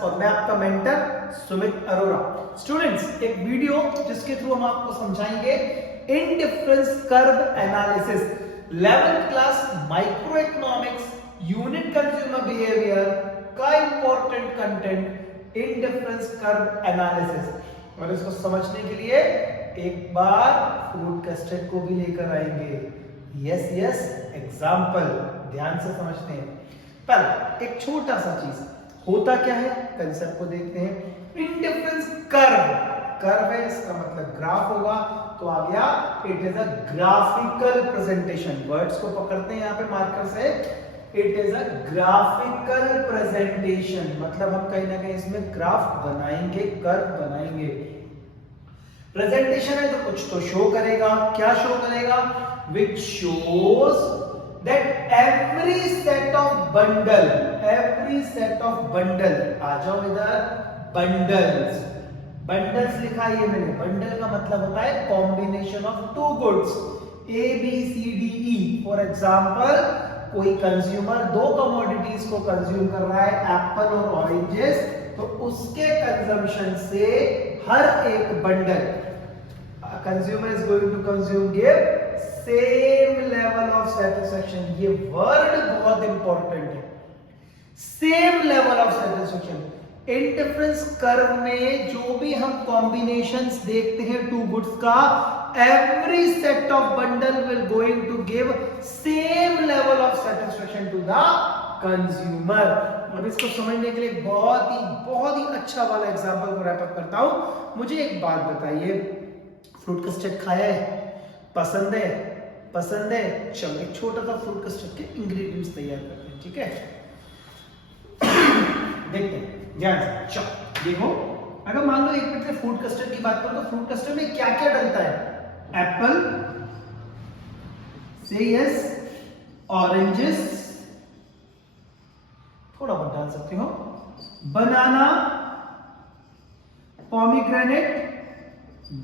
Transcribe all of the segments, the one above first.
और मैं आपका मेंटर सुमित अरोरा। स्टूडेंट्स, एक वीडियो जिसके थ्रू हम आपको समझाएंगे indifference curve analysis 11th class micro economics unit consumer behaviour का important content indifference curve analysis. और इसको समझने के लिए एक बार फ्रूट कस्टर्ड को भी लेकर आएंगे। यस एग्जाम्पल ध्यान से समझते हैं। पर एक छोटा सा चीज होता क्या है, कंसेप्ट को देखते हैं। इनडिफरेंस कर्व, कर्व है इसका मतलब ग्राफ होगा, तो आ गया it is a graphical presentation. Words को पकड़ते हैं यहाँ पे मार्कर से। It is a graphical presentation, मतलब हम कहीं ना कहीं इसमें ग्राफ बनाएंगे, कर्व बनाएंगे। प्रेजेंटेशन है तो कुछ तो शो करेगा। क्या शो करेगा? which shows that every set of bundle, आ जाओ इधर, bundles, bundles लिखा है ये मैंने। बंडल का मतलब होता है combination of two goods A B C D E। For example, कोई कंज्यूमर दो कमोडिटीज को कंज्यूम कर रहा है, एप्पल और ऑरेंजेस, तो उसके कंजम्पशन से हर एक bundle consumer is going to consume give same level of satisfaction. ये वर्ड बहुत इंपॉर्टेंट है, same level of satisfaction. Indifference curve में जो भी हम कॉम्बिनेशंस देखते हैं टू गुड्स का, every set of bundle will going to give same level of satisfaction to the consumer. अब इसको समझने के लिए बहुत ही अच्छा वाला एग्जांपल को रैप अप करता हूं। मुझे एक बात बताइए, फ्रूट कस्टर्ड खाया है? पसंद है? पसंद है? चलो एक छोटा सा फ्रूट कस्टर्ड के इंग्रेडिएंट्स तैयार करते हैं, ठीक है? देखते हैं ध्यान से। चलो देखो, अगर मान लो एक मिनट में फ्रूट कस्टर्ड की बात करो तो फ्रूट कस्टर्ड में क्या क्या डलता है? एप्पल, से यस, ऑरेंजेस, थोड़ा बहुत डाल सकते हो, बनाना, पॉमीग्रेनेट,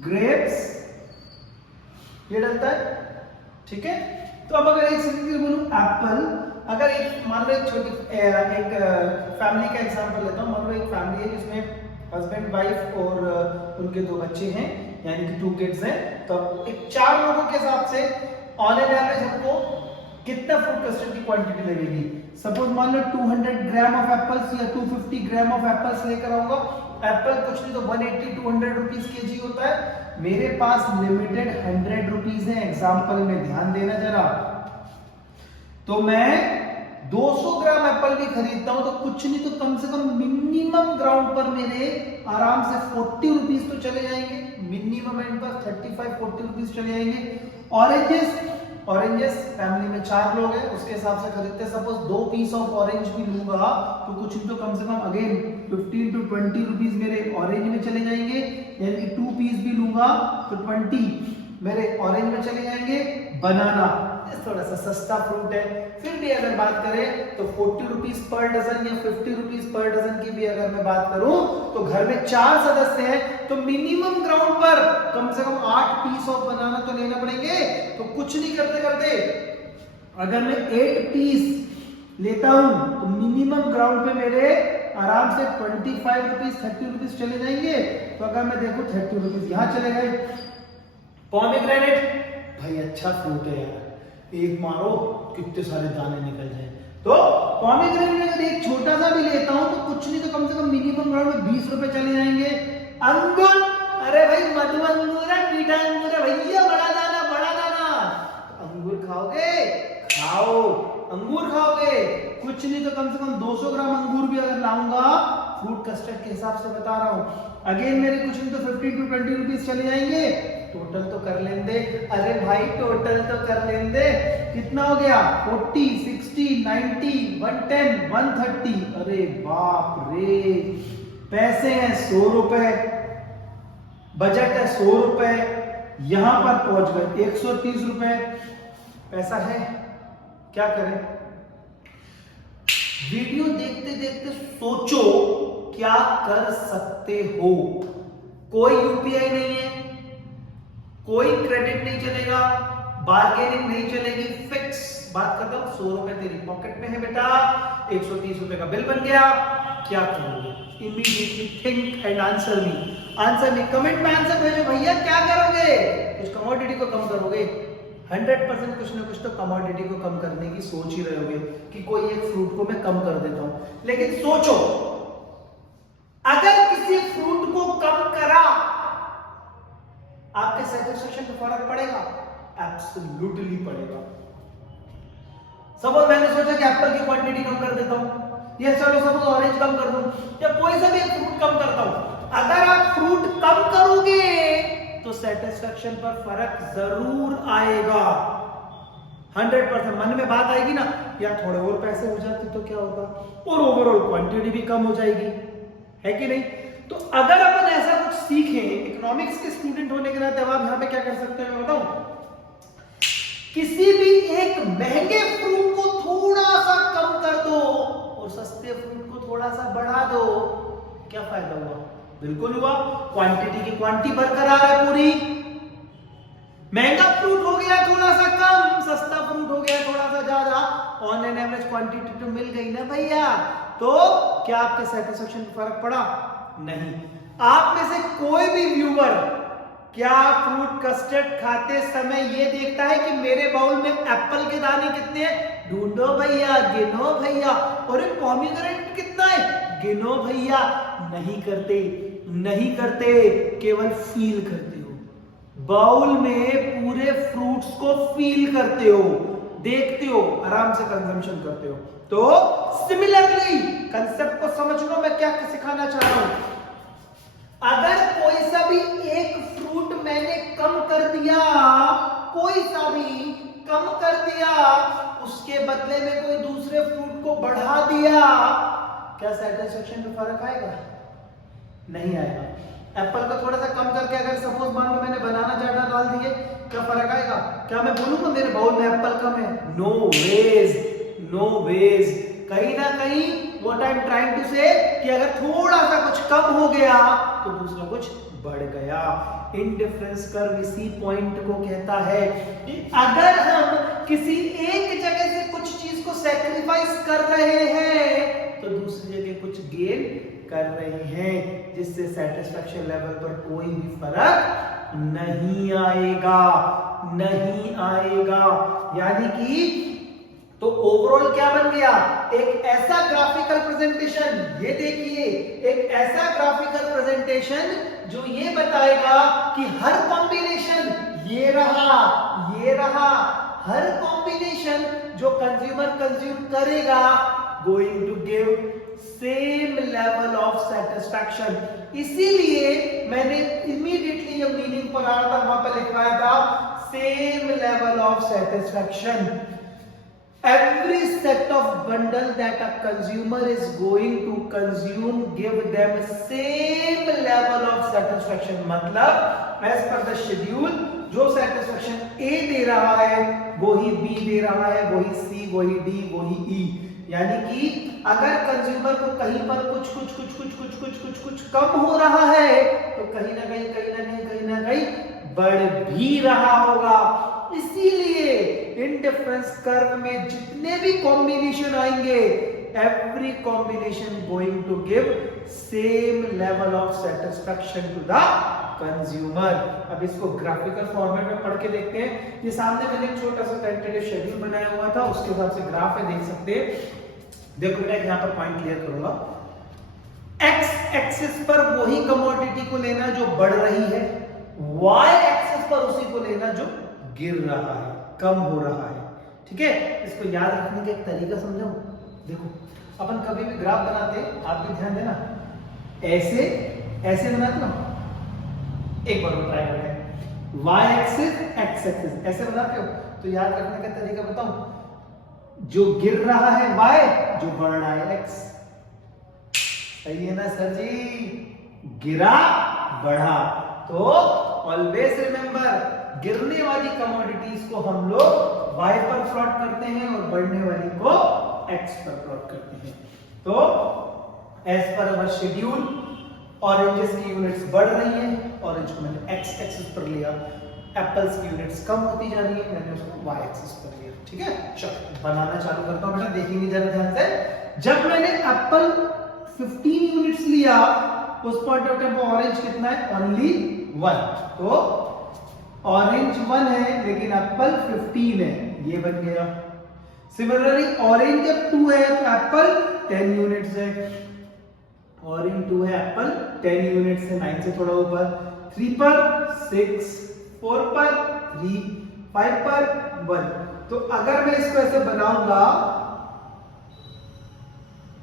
ग्रेप्स, ये डलता है, ठीक है? तो अब अगर एक सेकंड बोलूं एप्पल, अगर एक मान लो एक छोटी एक फैमिली का एग्जांपल लेता हूं। मान लो एक फैमिली है जिसमें हस्बैंड वाइफ और उनके दो बच्चे हैं, यानी कि 2 किड्स हैं। तो एक 4 लोगों के हिसाब से ऑन एन एवरेज हमको कितना फ्रूट कस्टर्ड की क्वांटिटी लगेगी? सपोज मान लो 200 ग्राम ऑफ एप्पल्स या 250 ग्राम ऑफ एप्पल्स लेकर आऊंगा। एप्पल कुछ नहीं तो 180-200 रुपीज केजी होता है। मेरे पास लिमिटेड 100 रुपीज है एग्जाम्पल में, ध्यान देना जरा। तो मैं 200 ग्राम एप्पल भी खरीदता हूं तो कुछ नहीं तो कम से कम मिनिमम ग्राउंड पर मेरे आराम से 40 रुपीज तो चले जाएंगे। मिनिमम एंड पर 35-40 रुपीज चले जाएंगे। ऑरेंजेस फैमिली में 4 लोग हैं, उसके हिसाब से खरीदते हैं। सपोज 2 पीस ऑफ ऑरेंज भी लूंगा तो कुछ नहीं तो कम से कम अगेन 15-20 रुपीज मेरे ऑरेंज में चले जाएंगे। यानी कि 2 पीस भी लूंगा तो 20 मेरे ऑरेंज में चले जाएंगे। बनाना थोड़ा सा सस्ता फ्रूट है, फिर भी अगर बात करें तो 40 रुपीज पर डजन या 50 रुपीज पर डजन की भी अगर मैं बात करूं तो घर में 4 सदस्य हैं तो मिनिमम ग्राउंड पर कम से कम 8 पीस ऑफ बनाना तो लेना पड़ेंगे। तो कुछ नहीं करते करते अगर मैं 8 पीस लेता हूं तो मिनिमम ग्राउंड पे मेरे आराम से 25 रुपीज 30 रुपीज चले जाएंगे। तो अगर मैं देखूं 30 रुपीज यहां चले गए। पॉमीग्रेनेट भाई अच्छा फ्रूट है यार, एक मारो कितने सारे दाने निकल जाए। तो पॉमीग्रेनेट में अगर एक छोटा सा भी लेता हूं तो कुछ नहीं तो कम से कम मिनिमम ग्राउंड में 20 रुपए चले जाएंगे। अंगूर, अरे भाई मधु अंगूर है, मीठा अंगूर है भैया, बड़ा दाना बड़ा दाना। अंगूर खाओगे? खाओ, अंगूर खाओगे। कुछ नहीं तो कम से कम 200 ग्राम अंगूर भी अगर लाऊंगा फ्रूट कस्टर्ड के हिसाब से बता रहा हूं, अगेन मेरे कुछ नहीं तो 15-20 रुपीज चले जाएंगे। टोटल तो कर लेंगे। अरे भाई टोटल तो कर लेंगे। कितना हो गया? 40, 60, 90, 110, 130। अरे बाप रे, पैसे हैं 100 रुपए, बजट है 100 रुपए, यहां पर पहुंच गए 130 रुपए। पैसा है, क्या करें? वीडियो देखते देखते सोचो क्या कर सकते हो। कोई यूपीआई नहीं है, कोई क्रेडिट नहीं चलेगा, बार्गेनिंग नहीं चलेगी, फिक्स बात खत्म। 100 रुपए तेरी पॉकेट में है बेटा, 130 रुपए का बिल बन गया, क्या करोगे? Immediately think and answer me comment में आंसर भेजो भैया, क्या करोगे? कुछ कमोडिटी को कम करोगे? 100% कुछ ना कुछ तो कमोडिटी को कम करने की सोच ही रहे होगे कि कोई एक फ्रूट को मैं कम कर देता हूं। लेकिन सोचो, अगर किसी फ्रूट को कम करा, आपके सेटिस्फेक्शन पे फर्क पड़ेगा? एब्सोल्युटली पड़ेगा। सपोज मैंने सोचा कि एप्पल की क्वांटिटी कम कर देता हूं, या चलो सपोज ऑरेंज कम कर दूं, या कोई सा भी फ्रूट कम करता हूं। अगर आप फ्रूट कम करोगे तो सेटिस्फेक्शन पर फर्क जरूर आएगा। 100% मन में बात आएगी ना, या थोड़े और पैसे हो जाते तो क्या होता, और ओवरऑल क्वांटिटी भी कम हो जाएगी, है कि नहीं? तो अगर अपन ऐसा कुछ सीखें, इकोनॉमिक्स के स्टूडेंट होने के नाते, अब आप यहां पे क्या कर सकते हैं मैं बताऊं? किसी भी एक महंगे फ्रूट को थोड़ा सा कम कर दो और सस्ते फ्रूट को थोड़ा सा बढ़ा दो, क्या फायदा हुआ? बिल्कुल हुआ, क्वांटिटी की क्वांटिटी बरकरार है पूरी। महंगा फ्रूट हो गया थोड़ा सा कम, सस्ता फ्रूट हो गया थोड़ा सा ज्यादा, ऑन एन एवरेज क्वांटिटी तो मिल गई ना भैया। तो क्या आपके सेटिस्फेक्शन में फर्क पड़ा? नहीं। आप में से कोई भी व्यूअर क्या फ्रूट कस्टर्ड खाते समय ये देखता है कि मेरे बाउल में एप्पल के दाने कितने हैं? ढूंढो भैया, गिनो भैया। और पोमीग्रेनेट कितना है? गिनो भैया। नहीं करते, नहीं करते, केवल फील करते हो। बाउल में पूरे फ्रूट्स को फील करते हो, देखते हो, आराम से कंजम्पशन करते हो। तो सिमिलरली कंसेप्ट को समझ लो मैं क्या सिखाना चाह रहा हूं। अगर कोई सा भी एक फ्रूट मैंने कम कर दिया, कोई सा भी कम कर दिया, उसके बदले में कोई दूसरे फ्रूट को बढ़ा दिया, क्या सेटिस्फेक्शन में फर्क आएगा? नहीं आएगा। एप्पल को थोड़ा सा कम करके अगर सपोज मान लो मैंने बनाना चाटा डाल दिए, क्या फर्क आएगा? क्या मैं बोलूंगा मेरे बाउल में एप्पल कम है? No ways, no ways. कहीं ना कहीं what I am trying to say कि अगर थोड़ा सा कुछ कम हो गया तो दूसरा कुछ बढ़ गया। इंडिफरेंस कर्व इसी पॉइंट को कहता है कि अगर हम किसी एक जगह से कुछ चीज को सैक्रिफाइस कर रहे हैं तो दूसरी जगह कुछ गेन कर रहे हैं, जिससे सेटिस्फेक्शन लेवल पर कोई भी फर्क नहीं आएगा, नहीं आएगा। यानी कि तो ओवरऑल क्या बन गया? एक ऐसा ग्राफिकल प्रेजेंटेशन, ये देखिए, एक ऐसा ग्राफिकल प्रेजेंटेशन जो ये बताएगा कि हर कॉम्बिनेशन, ये रहा, हर कॉम्बिनेशन जो कंज्यूमर कंज्यूम करेगा going to give same level of satisfaction. इसीलिए मैंने इमीडिएटली ये मीनिंग पर आ रहा था, वहां पर लिखवाया था same level of satisfaction. Every set of bundle that a consumer is going to consume give them same level of satisfaction। मतलब as per the schedule जो satisfaction A दे रहा है वही B दे रहा है, वही C, वही D, वही E। यानी कि अगर कंज्यूमर को कहीं पर कुछ कम हो रहा है तो कहीं ना कहीं बढ़ भी रहा होगा। इसीलिए इंडिफरेंस कर्व में जितने भी कॉम्बिनेशन आएंगे, every combination going to give same level of satisfaction to the consumer. अब इसको ग्राफिकल फॉर्मेट में पढ़ के देखते हैं। ये सामने मैंने एक छोटा सा टेंटेटिव शेड्यूल बनाया हुआ था, उसके हिसाब से ग्राफ है, देख सकते हैं। देखो बेटा यहां पर पॉइंट क्लियर करूंगा। एक्स एक्सिस पर वही कमोडिटी को लेना जो बढ़ रही है, वाई एक्सिस पर उसी को लेना जो गिर रहा है, कम हो रहा है। ठीक है, इसको याद रखने का एक तरीका समझाऊं। देखो अपन कभी भी ग्राफ बनाते हैं, आप भी ध्यान देना, ऐसे बनाते ना, एक बार ट्राई करते हैं। वाई एक्सिस एक्स एक्सिस ऐसे बनाते हो तो याद रखने का तरीका बताऊं। जो गिर रहा है वाई, जो बढ़ रहा है एक्स। सही है ना सर जी? गिरा बढ़ा। तो ऑलवेज रिमेंबर, गिरने वाली कमोडिटीज को हम लोग y पर प्लॉट करते हैं और बढ़ने वाली को x पर प्लॉट करते हैं। तो एज पर अवर शेड्यूल ऑरेंजेस की यूनिट्स बढ़ रही हैं, ऑरेंज को मैंने x एक्सिस पर लिया, एप्पल्स की यूनिट्स कम होती जा रही है, मैंने उसको y एक्सिस पर लिया। ठीक है, चलो बनाना चालू करता हूं बेटा, देखेंगे जरा ध्यान से। जब मैंने एप्पल 15 यूनिट्स लिया, उस पॉइंट ऑफ टाइम ऑरेंज कितना है? ओनली 1। तो ऑरेंज 1 है लेकिन एप्पल 15 है, ये बन गया। सिमिलरली ऑरेंज जब 2 है तो एप्पल 10 यूनिट्स है। ऑरेंज 2 है, एप्पल 10 यूनिट्स है, 9 से थोड़ा ऊपर। 3 पर 6, 4 पर 3, 5 पर 1। तो अगर मैं इसको ऐसे बनाऊंगा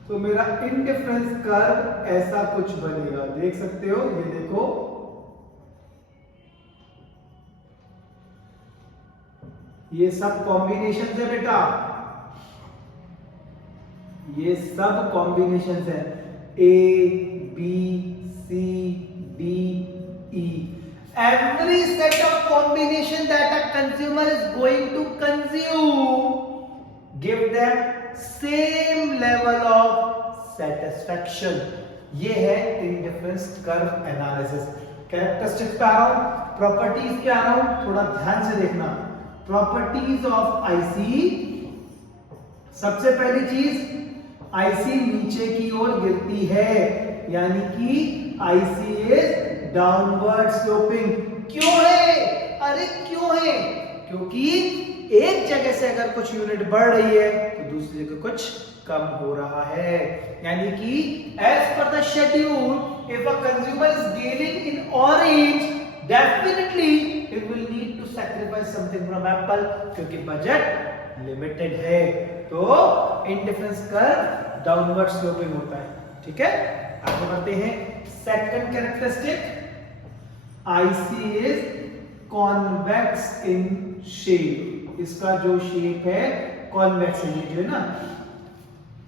तो मेरा इंडिफरेंस कर्व ऐसा कुछ बनेगा, देख सकते हो। ये देखो, ये सब कॉम्बिनेशन है बेटा, ये सब कॉम्बिनेशन है। A, B, C, D, E. Every set of combination that a consumer is going to consume give them same level of satisfaction. ये है इंडिफरेंस कर्व एनालिसिस। कैरेक्टरिस्टिक्स पे आ रहा हूं, प्रॉपर्टीज पे आ रहा हूं, थोड़ा ध्यान से देखना। प्रॉपर्टीज ऑफ आईसी, सबसे पहली चीज आईसी नीचे की ओर गिरती है, यानी कि आईसी इज डाउनवर्ड स्लोपिंग। क्यों है? अरे क्यों है? क्योंकि एक जगह से अगर कुछ यूनिट बढ़ रही है तो दूसरी जगह कुछ कम हो रहा है, यानी कि as per the schedule if a consumer is gaining in orange definitely it will need to sacrifice something from apple, क्योंकि बजट लिमिटेड है। तो इंडिफरेंस कर्व डाउनवर्ड स्लोपिंग होता है। ठीक है, आगे बढ़ते हैं। Second characteristic, IC is convex in shape. इसका जो शेप है कॉन्वेक्स, जो है ना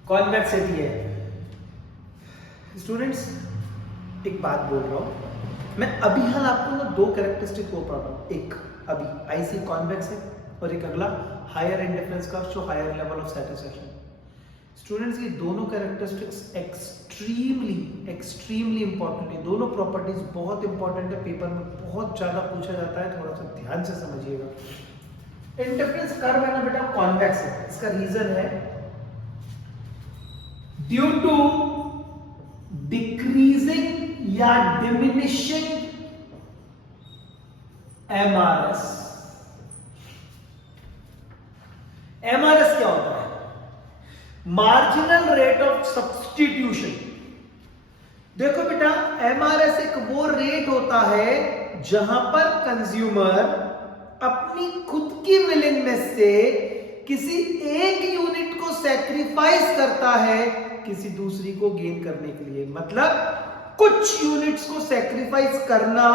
कॉन्वेक्सिटी है। स्टूडेंट्स एक बात बोल रहा हूं मैं, अभी हाल आपको ना दो कैरेक्टरिस्टिक को पढ़ा रहा हूं। एक अभी आईसी कॉन्वेक्स है और एक अगला higher indifference curve show higher level of satisfaction. Students ये दोनों कैरेक्टरिस्टिक्स एक्सट्रीमली इंपॉर्टेंट है। दोनों प्रॉपर्टीज बहुत इंपॉर्टेंट है, पेपर में बहुत ज्यादा पूछा जाता है, थोड़ा सा ध्यान से समझिएगा। इंडिफरेंस कर्व है ना बेटा, कॉन्वेक्स है। इसका रीजन है ड्यू टू डिक्रीजिंग या डिमिनिशिंग एमआरएस। एमआरएस क्या होता है? Marginal rate of substitution. देखो बेटा, एमआरएस एक वो रेट होता है जहां पर कंज्यूमर अपनी खुद की विलिंगनेस से किसी एक यूनिट को सैक्रिफाइस करता है किसी दूसरी को गेन करने के लिए। मतलब कुछ यूनिट्स को सैक्रिफाइस करना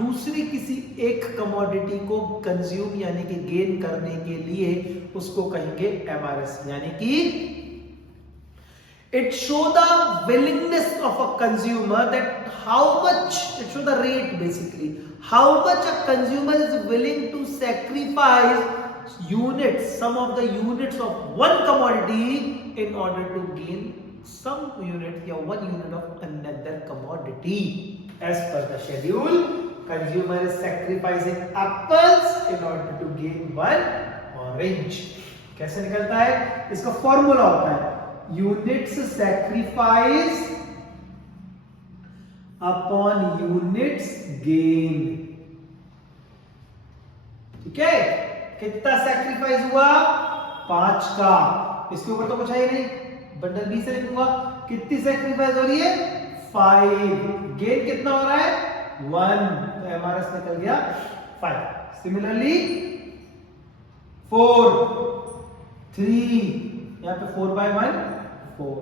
दूसरी किसी एक कमोडिटी को कंज्यूम यानी कि गेन करने के लिए, उसको कहेंगे एमआरएस। यानी कि it show the willingness of a consumer, that how much, it show the rate basically, how much a consumer is willing to sacrifice units, some of the units of one commodity in order to gain some unit या one unit of another commodity. As per the schedule, consumer is sacrificing apples in order to gain one orange. कैसे निकलता है? इसका formula होता है units sacrifice upon units gain। ठीक है, कितना सैक्रिफाइस हुआ? 5 का। इसके ऊपर तो कुछ है ही नहीं, बंडल बी से लिखूंगा। कितनी सैक्रिफाइस हो रही है? 5। गेन कितना हो रहा है? 1। तो एमआरएस निकल गया 5। सिमिलरली 4, 3, यहां पे 4/1 4,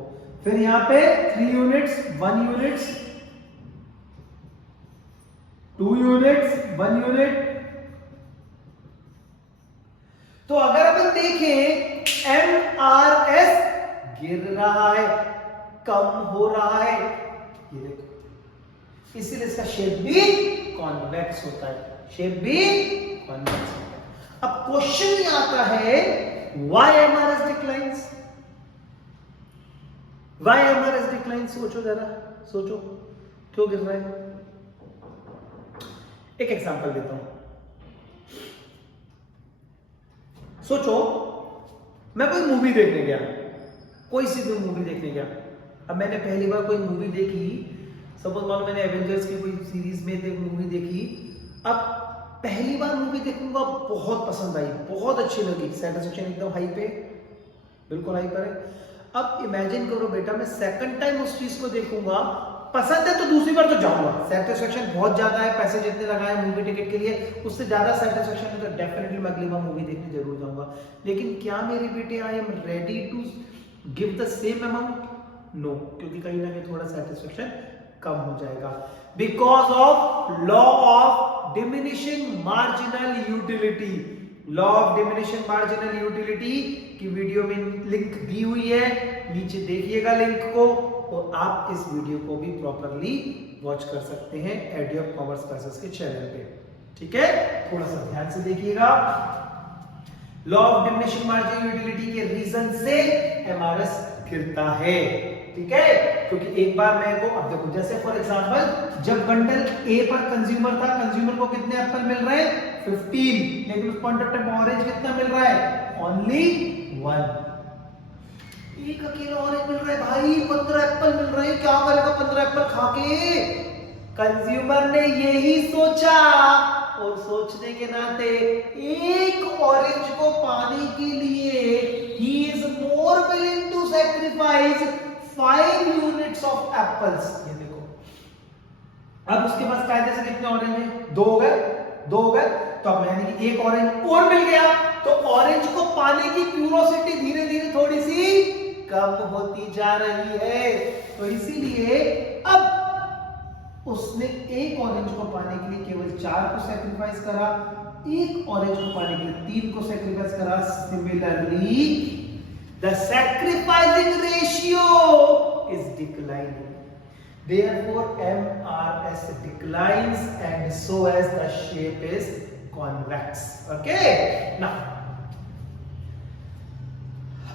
फिर यहां पे 3 यूनिट्स 1 यूनिट्स, 2 यूनिट्स 1 यूनिट। तो अगर अपन देखें एमआरएस गिर रहा है, कम हो रहा है, ये देखो, इसीलिए इसका शेप भी कॉन्वेक्स होता है। शेप भी कॉन्वेक्स होता है। अब क्वेश्चन ये आता है why MRS declines, why MRS declines. सोचो जरा, सोचो क्यों गिर रहा है। एक एग्जांपल देता हूं। सोचो मैं कोई मूवी देखने गया, कोई सी भी मूवी देखने गया, अब मैंने पहली बार कोई मूवी देखी, सपोज मान लो मैंने एवेंजर्स की कोई सीरीज में मूवी देखी, अब पहली बार मूवी देखूंगा, बहुत पसंद आई, बहुत अच्छी लगी, सैटिस्फैक्शन एकदम हाई पे, बिल्कुल हाई पर है। अब इमेजिन करो बेटा, मैं सेकंड टाइम उस चीज को देखूंगा, पसंद है तो दूसरी बार तो जाऊंगा, सैटिस्फैक्शन बहुत ज्यादा है, पैसे जितने लगाए मूवी टिकट के लिए उससे ज्यादा सैटिस्फैक्शन है तो डेफिनेटली मैं अगली बार मूवी देखने जरूर जाऊंगा। लेकिन क्या मेरे बेटे I am ready to give the same amount? No, क्योंकि कहीं ना कहीं थोड़ा सैटिस्फैक्शन कम हो जाएगा, because of law of diminishing marginal utility. Law of diminishing marginal utility की वीडियो में लिंक दी हुई है, नीचे देखिएगा लिंक को, और आप इस वीडियो को भी प्रॉपरली वॉच कर सकते हैं एडी ऑफ कॉमर्स क्लासेस के चैनल पे, ठीक है? थोड़ा सा ध्यान से देखिएगा। Law of diminishing marginal utility के रीजन से एमआरएस गिरता है, ठीक है? क्योंकि एक बार मैं को, अब देखो जैसे फॉर एग्जांपल जब बंडल ए पर कंज्यूमर था, कंज्यूमर को कितने एप्पल मिल रहे हैं? 15, लेकिन उस पॉइंट ऑफ टाइम ऑरेंज कितना मिल रहा है? ओनली 1। एक अकेला ऑरेंज मिल रहा है भाई, 15 एप्पल मिल रहे हैं, क्या करेगा 15 एप्पल खा के? कंज्यूमर ने यही सोचा, और सोचने के नाते एक ऑरेंज को पाने के लिए he is more willing to sacrifice 5 units of apples। ये देखो, अब उसके पास कायदे से कितने ऑरेंज है? 2 हो गए, 2 हो गए, तो अब मैंने कि एक ऑरेंज और मिल गया, तो ऑरेंज को पाने की क्यूरोसिटी धीरे धीरे थोड़ी सी कम होती जा रही है, तो इसीलिए अब उसने एक ऑरेंज को पाने के लिए केवल 4 को सैक्रिफाइस करा, एक ऑरेंज को पाने के लिए 3 को सैक्रिफाइस करा। Similarly the sacrificing ratio is declining, therefore MRS declines and so as the shape is convex। okay, now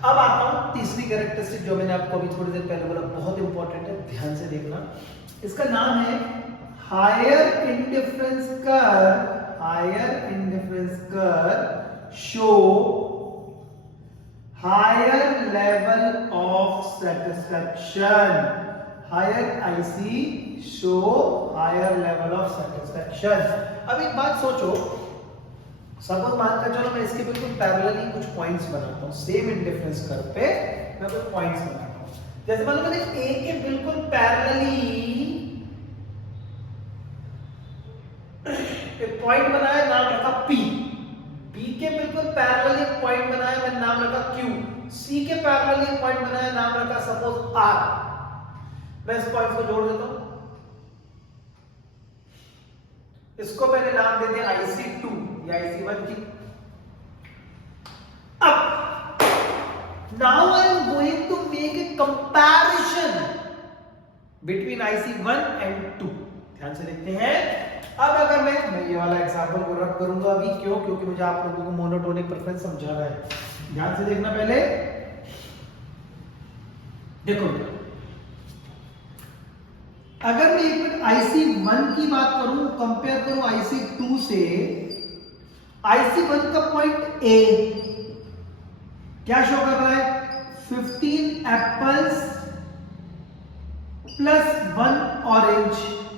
अब आता हूं तीसरी कैरेक्टरिस्टिक जो मैंने आपको अभी थोड़ी देर पहले बोला, बहुत इंपॉर्टेंट है, ध्यान से देखना। इसका नाम है higher indifference curve. Higher indifference curve show higher level of satisfaction. Higher IC show higher level of satisfaction. अब एक बात सोचो, सपोज मानकर चलो मैं इसके बिल्कुल पैरेलली कुछ पॉइंट्स बनाता हूं, सेम इंडिफरेंस कर्व पे मैं कुछ पॉइंट्स बनाता हूं। जैसे मान लो मैंने ए के बिल्कुल पैरेलली एक पॉइंट बनाया, नाम रखा पी। बी के बिल्कुल पैरेलली एक पॉइंट बनाया, मैंने नाम रखा क्यू। सी के पैरेलली एक पॉइंट बनाया, नाम रखा सपोज आर। मैं इस पॉइंट को जोड़ देता हूं, इसको मैंने नाम दे दिया IC2 या IC1 की। अब now I am going to make a comparison between IC1 and 2। ध्यान से देखते हैं। अब अगर मैं ये वाला एग्जांपल को रख करूंगा अभी, क्यों? क्योंकि मुझे आप लोगों को मोनोटोनिक प्रेफरेंस समझाना है। ध्यान से देखना पहले, देखो अगर मैं एक मिनट IC1 की बात करूं, कंपेयर करूं IC2 से, IC1 का पॉइंट A क्या शो कर रहा है? 15 एप्पल्स प्लस 1 ऑरेंज,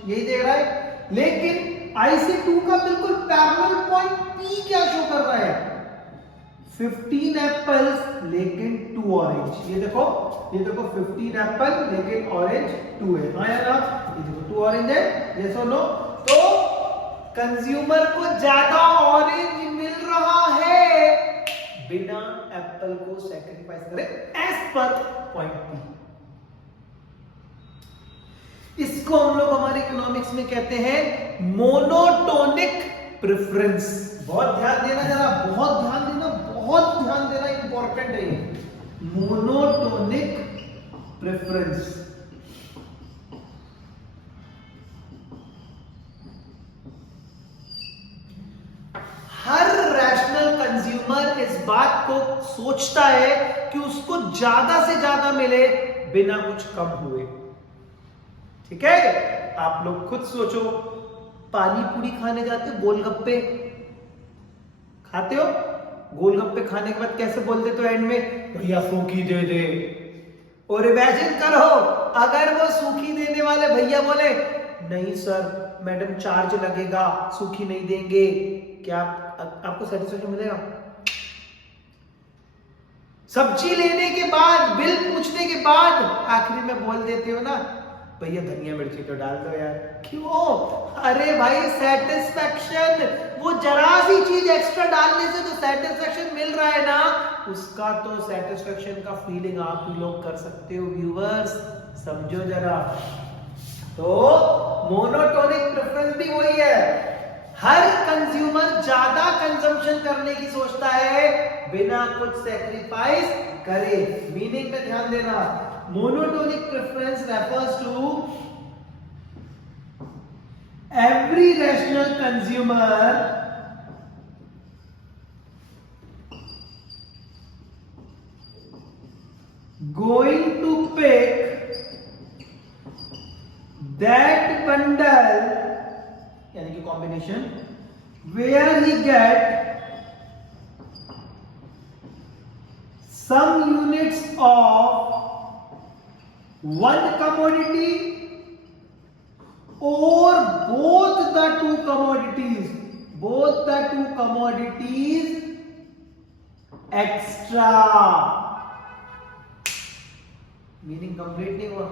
यही दे रहा है। लेकिन IC2 का बिल्कुल पैरेलल पॉइंट P क्या शो कर रहा है? 15 एप्पल्स लेकिन 2 ऑरेंज। ये देखो 15 एप्पल लेकिन ऑरेंज 2 है। हाँ यार, ये देखो 2 ऑरेंज है, यस और नो? तो कंज्यूमर को ज्यादा ऑरेंज मिल रहा है बिना एप्पल को सैक्रिफाइस करे, एज पर पॉइंट P। इसको हम लोग हमारे इकोनॉमिक्स में कहते हैं मोनोटोनिक प्रेफरेंस। बहुत ध्यान देना, जरा बहुत ध्यान देना, बहुत ध्यान देना, इंपॉर्टेंट है ये। Monotonic preference. हर रैशनल कंज्यूमर इस बात को सोचता है कि उसको ज्यादा से ज्यादा मिले बिना कुछ कम हुए। ठीक है? आप लोग खुद सोचो, पानी पूरी खाने जाते हो, गोलगप्पे खाते हो, गोलगप्पे खाने के बाद कैसे बोल देते हो एंड में, भैया 100 की दे दे। और इमेजिन करो अगर वो सूखी देने वाले भैया बोले नहीं सर मैडम चार्ज लगेगा, सूखी नहीं देंगे, क्या आपको सेटिस्फेक्शन मिलेगा? सब्जी लेने के बाद, बिल पूछने के बाद आखिरी में बोल देते हो ना भैया धनिया मिर्ची तो डाल दो यार, क्यों? अरे भाई सेटिस्फेक्शन, वो जरा सी चीज एक्स्ट्रा डालने से जो सेटिस्फेक्शन मिल रहा है ना, उसका तो सेटिस्फेक्शन का फीलिंग आप ही लोग कर सकते हो व्यूअर्स, समझो जरा। तो मोनोटोनिक प्रेफरेंस भी वही है, हर कंज्यूमर ज्यादा कंजम्पशन करने की सोचता है बिना कुछ सैक्रिफाइस करे। मीनिंग पे ध्यान देना, monotonic preference refers to every rational consumer going to pick that bundle यानी कि combination where he get some units of one commodity or both the two commodities extra। Meaning complete नहीं हुआ,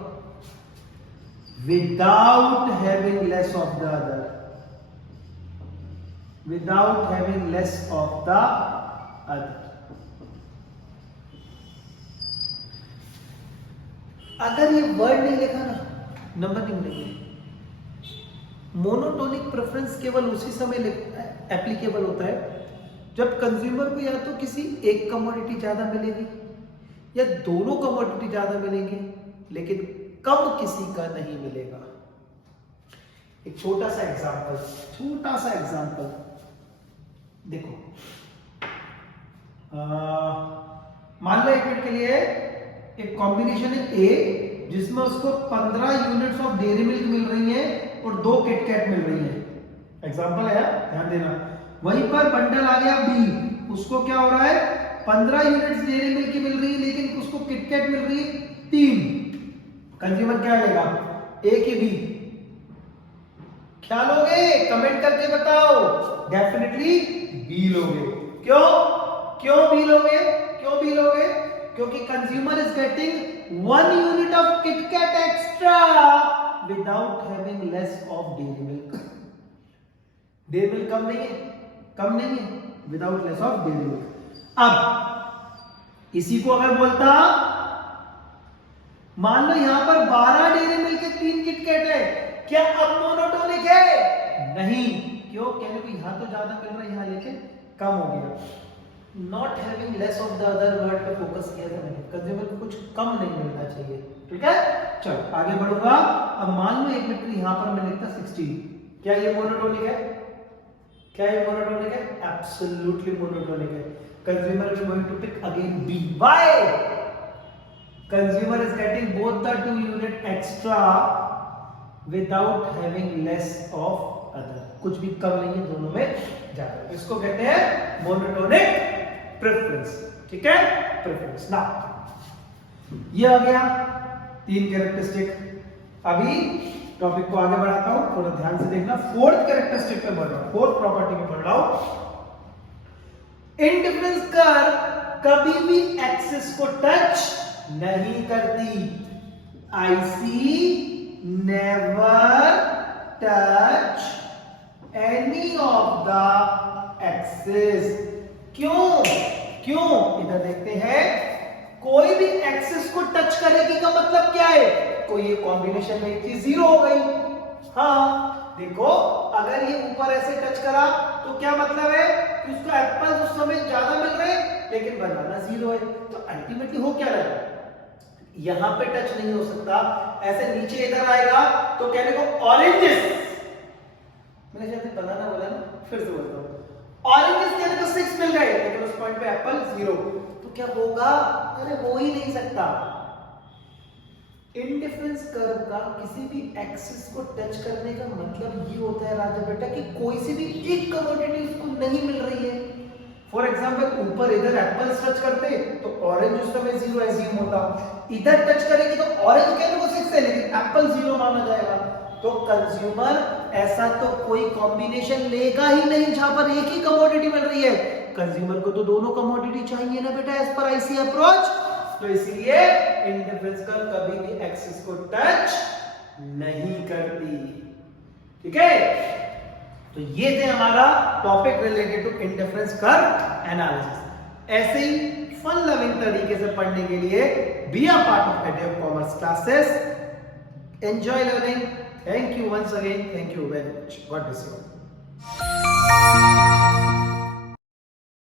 without having less of the other, without having less of the other. अगर ये word नहीं लिखा ना number नहीं मिलेंगे। Monotonic preference केवल उसी समय एप्लीकेबल होता है जब कंज्यूमर को या तो किसी एक कमोडिटी ज्यादा मिलेगी या दोनों कमोडिटी ज्यादा मिलेंगे लेकिन कम किसी का नहीं मिलेगा। एक छोटा सा एग्जांपल देखो, मान लो एक मिनट के लिए एक कॉम्बिनेशन है ए जिसमें उसको 15 यूनिट्स ऑफ डेयरी मिल्क मिल रही है और 2 किटकैट मिल रही है। एग्जांपल है, ध्यान देना। वहीं पर बंडल आ गया बी, उसको क्या हो रहा है 15 यूनिट्स डेयरी मिल्क की मिल रही है लेकिन उसको किटकैट मिल रही है 3। कंज्यूमर क्या लेगा, ए की बी? क्या लोगे? कमेंट करके बताओ। डेफिनेटली बी लोगे। क्यों बी लोगे? क्योंकि consumer is getting 1 unit of KitKat extra without having less of Dairy Milk. Dairy Milk कम नहीं है without less of Dairy Milk. अब इसी को अगर बोलता, मान लो यहां पर 12 डेयरी मिल्क के 3 किटकैट है, क्या अब मोनोटोनिक है? नहीं। क्यों? कहने को यहां तो ज्यादा मिल रहा है, यहां लेके कम हो गया। Not having less of the other word पे फोकस किया था मैंने, कंज्यूमर को कुछ कम नहीं मिलना चाहिए। ठीक है, चलो आगे बढ़ूंगा। अब मान लो एक मिनट यहां पर मैं लिखता 16, क्या ये मोनोटोनिक है? एब्सोल्युटली मोनोटोनिक है। Consumer is going to pick again B. Why? Consumer is getting both the 2 unit extra without having less of other. कुछ भी कम नहीं है, दोनों में ज्यादा। इसको कहते हैं मोनोटोनिक प्रेफरेंस। ठीक है, प्रेफरेंस। ना ये आ गया 3 कैरेक्टरिस्टिक। अभी टॉपिक को आगे बढ़ाता हूं, थोड़ा ध्यान से देखना। 4th कैरेक्टरिस्टिक पे बढ़ रहा हूं, 4th प्रॉपर्टी में बढ़ रहा हूं। इंडिफरेंस कर्व कभी भी एक्सिस को टच नहीं करती। IC never touch any of the axis. क्यों? इधर देखते हैं। कोई भी एक्सिस को टच करेगी का मतलब क्या है? कोई ये कॉम्बिनेशन में एक चीज 0 हो गई। हाँ देखो, अगर ये ऊपर ऐसे टच करा तो क्या मतलब है कि उसको एप्पल्स उस समय ज्यादा मिल रहे लेकिन बनाना 0 है। तो अल्टीमेटली हो क्या रहा है, यहां पे टच नहीं हो सकता। ऐसे नीचे इधर आएगा तो कहने को ऑरेंजेस, मैंने शायद बनाना बोला ना, फिर से बोलता हूं, ऑरेंजेस कहने को 6 मिल गए लेकिन उस पॉइंट पे एप्पल 0। तो क्या होगा? अरे हो ही नहीं सकता। इंडिफरेंस कर्व का किसी भी एक्सिस को टच करने का मतलब ये होता है राजा बेटा कि कोई सी भी एक कमोडिटी उसको नहीं मिल रही है। फॉर एग्जांपल ऊपर इधर एप्पल्स टच करते तो ऑरेंज उस समय 0 एज्यूम होता, इधर टच करेंगे तो ऑरेंज कहने को 6 है लेकिन एप्पल 0 माना जाएगा। तो कंज्यूमर ऐसा तो कोई कॉम्बिनेशन लेगा ही नहीं जहां पर एक ही कमोडिटी मिल रही है। कंज्यूमर को तो दोनों कमोडिटी चाहिए ना बेटा, एज पर आईसी अप्रोच। तो इसलिए इंडिफरेंस कर्व कभी भी एक्सिस को टच नहीं करती। ठीक है, तो ये थे हमारा topic related to indifference curve analysis. ऐसे ही फन लविंग तरीके से पढ़ने के लिए be a part of Edup commerce classes. Enjoy learning. Thank you once again. Thank you very much. God bless you.